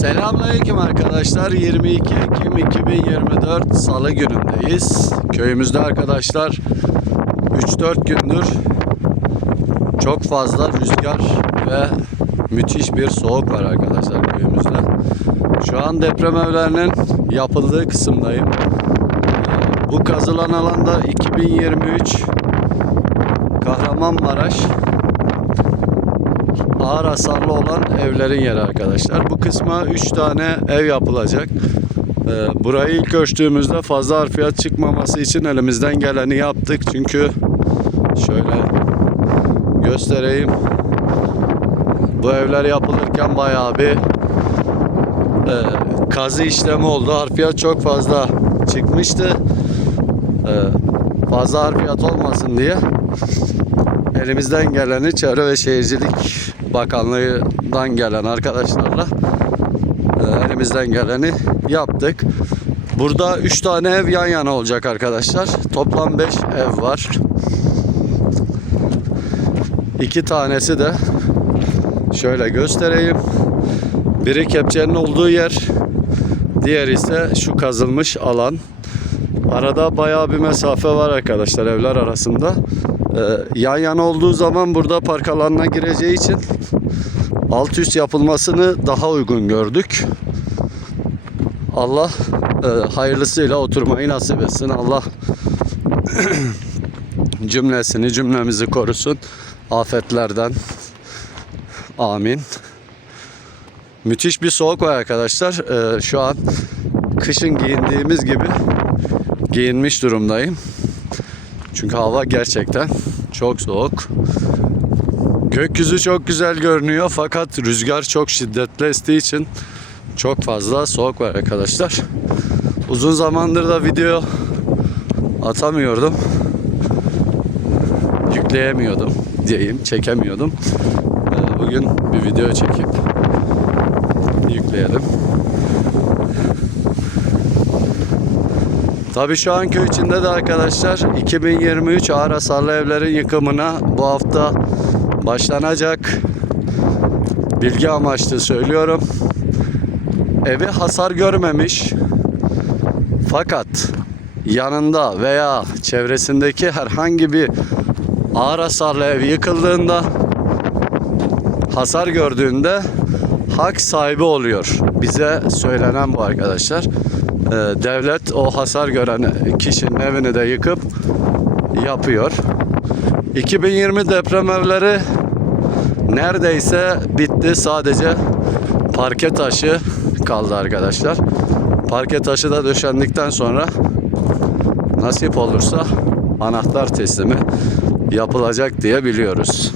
Selamünaleyküm arkadaşlar. 22 Ekim 2024 Salı günündeyiz. Köyümüzde arkadaşlar 3-4 gündür çok fazla rüzgar ve müthiş bir soğuk var arkadaşlar köyümüzde. Şu an deprem evlerinin yapıldığı kısımdayım. Ee, Bu kazılan alanda 2023 Kahramanmaraş ağır hasarlı olan evlerin yeri arkadaşlar. Bu kısma 3 tane ev yapılacak. Ee, Burayı ilk ölçtüğümüzde fazla harfiyat çıkmaması için elimizden geleni yaptık. Çünkü şöyle göstereyim. Bu evler yapılırken bayağı bir e, kazı işlemi oldu. Harfiyat çok fazla çıkmıştı. E, fazla harfiyat olmasın diye elimizden geleni Çevre ve Şehircilik Bakanlığı'ndan gelen arkadaşlarla e, elimizden geleni yaptık. Burada 3 tane ev yan yana olacak arkadaşlar. Toplam 5 ev var. 2 tanesi de şöyle göstereyim. Biri kepçenin olduğu yer, diğer ise şu kazılmış alan. Arada bayağı bir mesafe var arkadaşlar evler arasında. Ee, yan yana olduğu zaman burada park alanına gireceği için alt üst yapılmasını daha uygun gördük. Allah e, hayırlısıyla oturmayı nasip etsin. Allah cümlesini cümlemizi korusun afetlerden. Amin. Müthiş bir soğuk var arkadaşlar. Ee, şu an kışın giyindiğimiz gibi giyinmiş durumdayım. Çünkü hava gerçekten çok soğuk. Gökyüzü çok güzel görünüyor fakat rüzgar çok şiddetli estiği için çok fazla soğuk var arkadaşlar. Uzun zamandır da video atamıyordum. Yükleyemiyordum diyeyim, çekemiyordum. Ee, Bugün bir video çekip yükleyelim. Tabii şu an köy içinde de arkadaşlar 2023 ağır hasarlı evlerin yıkımına bu hafta başlanacak. Bilgi amaçlı söylüyorum. Evi hasar görmemiş fakat yanında veya çevresindeki herhangi bir ağır hasarlı ev yıkıldığında hasar gördüğünde hak sahibi oluyor. Bize söylenen bu arkadaşlar. Ee, devlet o hasar gören kişinin evini de yıkıp yapıyor. 2020 deprem evleri neredeyse bitti. Sadece parke taşı kaldı arkadaşlar. Parke taşı da döşendikten sonra nasip olursa anahtar teslimi yapılacak diye biliyoruz.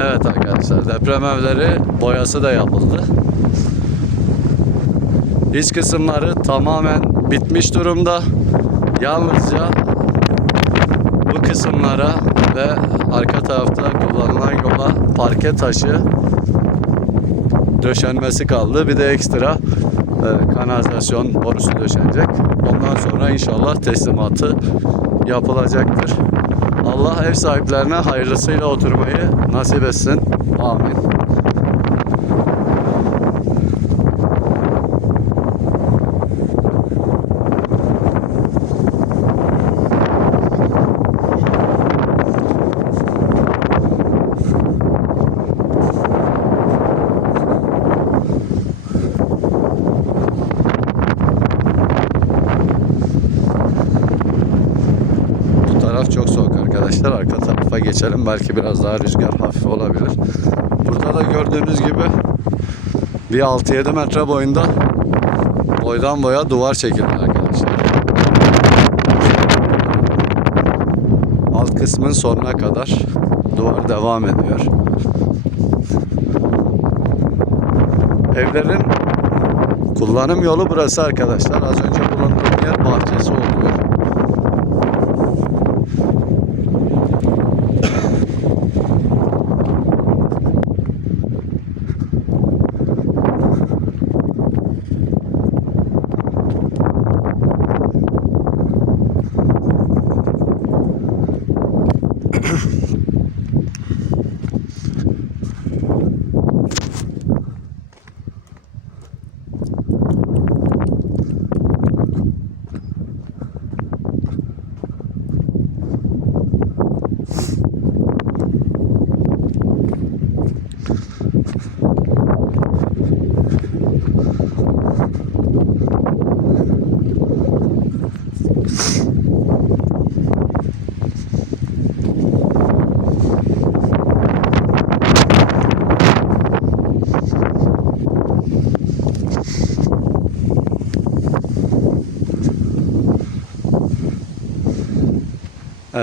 Evet arkadaşlar deprem evleri boyası da yapıldı. İç kısımları tamamen bitmiş durumda. Yalnızca bu kısımlara ve arka tarafta kullanılan yola parke taşı döşenmesi kaldı. Bir de ekstra e, kanalizasyon borusu döşenecek. Ondan sonra inşallah teslimatı yapılacaktır. Allah ev sahiplerine hayırlısıyla oturmayı nasip etsin. Amin. Bu taraf çok soğuk arkadaşlar. Arka tarafa geçelim. Belki biraz daha rüzgar hafif olabilir. Burada da gördüğünüz gibi bir 6-7 metre boyunda boydan boya duvar çekildi arkadaşlar. Alt kısmın sonuna kadar duvar devam ediyor. Evlerin kullanım yolu burası arkadaşlar. Az önce bulunduğum yer bahçesi oluyor.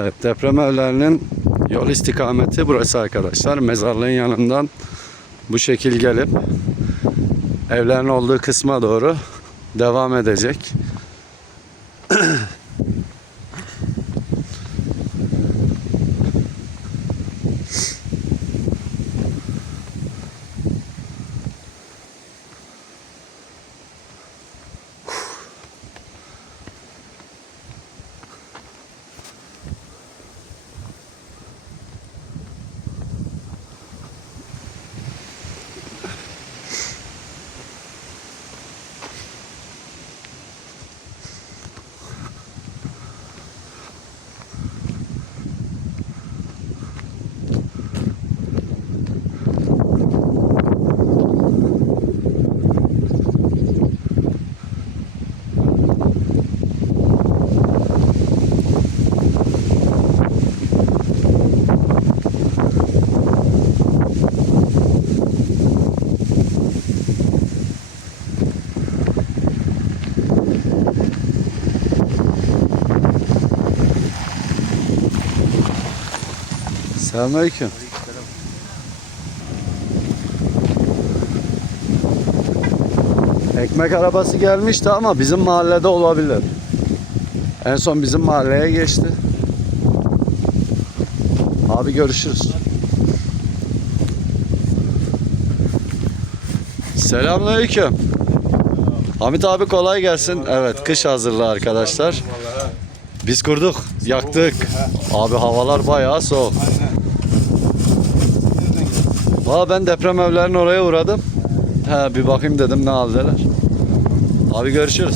Evet deprem evlerinin yol istikameti burası arkadaşlar. Mezarlığın yanından bu şekil gelip evlerin olduğu kısma doğru devam edecek. Selamünaleyküm. Ekmek arabası gelmişti ama bizim mahallede olabilir. En son bizim mahalleye geçti. Abi görüşürüz. Selamünaleyküm. Hamit abi kolay gelsin. Evet kış hazırlığı arkadaşlar. Biz kurduk, yaktık. Abi havalar bayağı soğuk. Valla ben deprem evlerinin oraya uğradım. He bir bakayım dedim ne haldeler. Abi görüşürüz.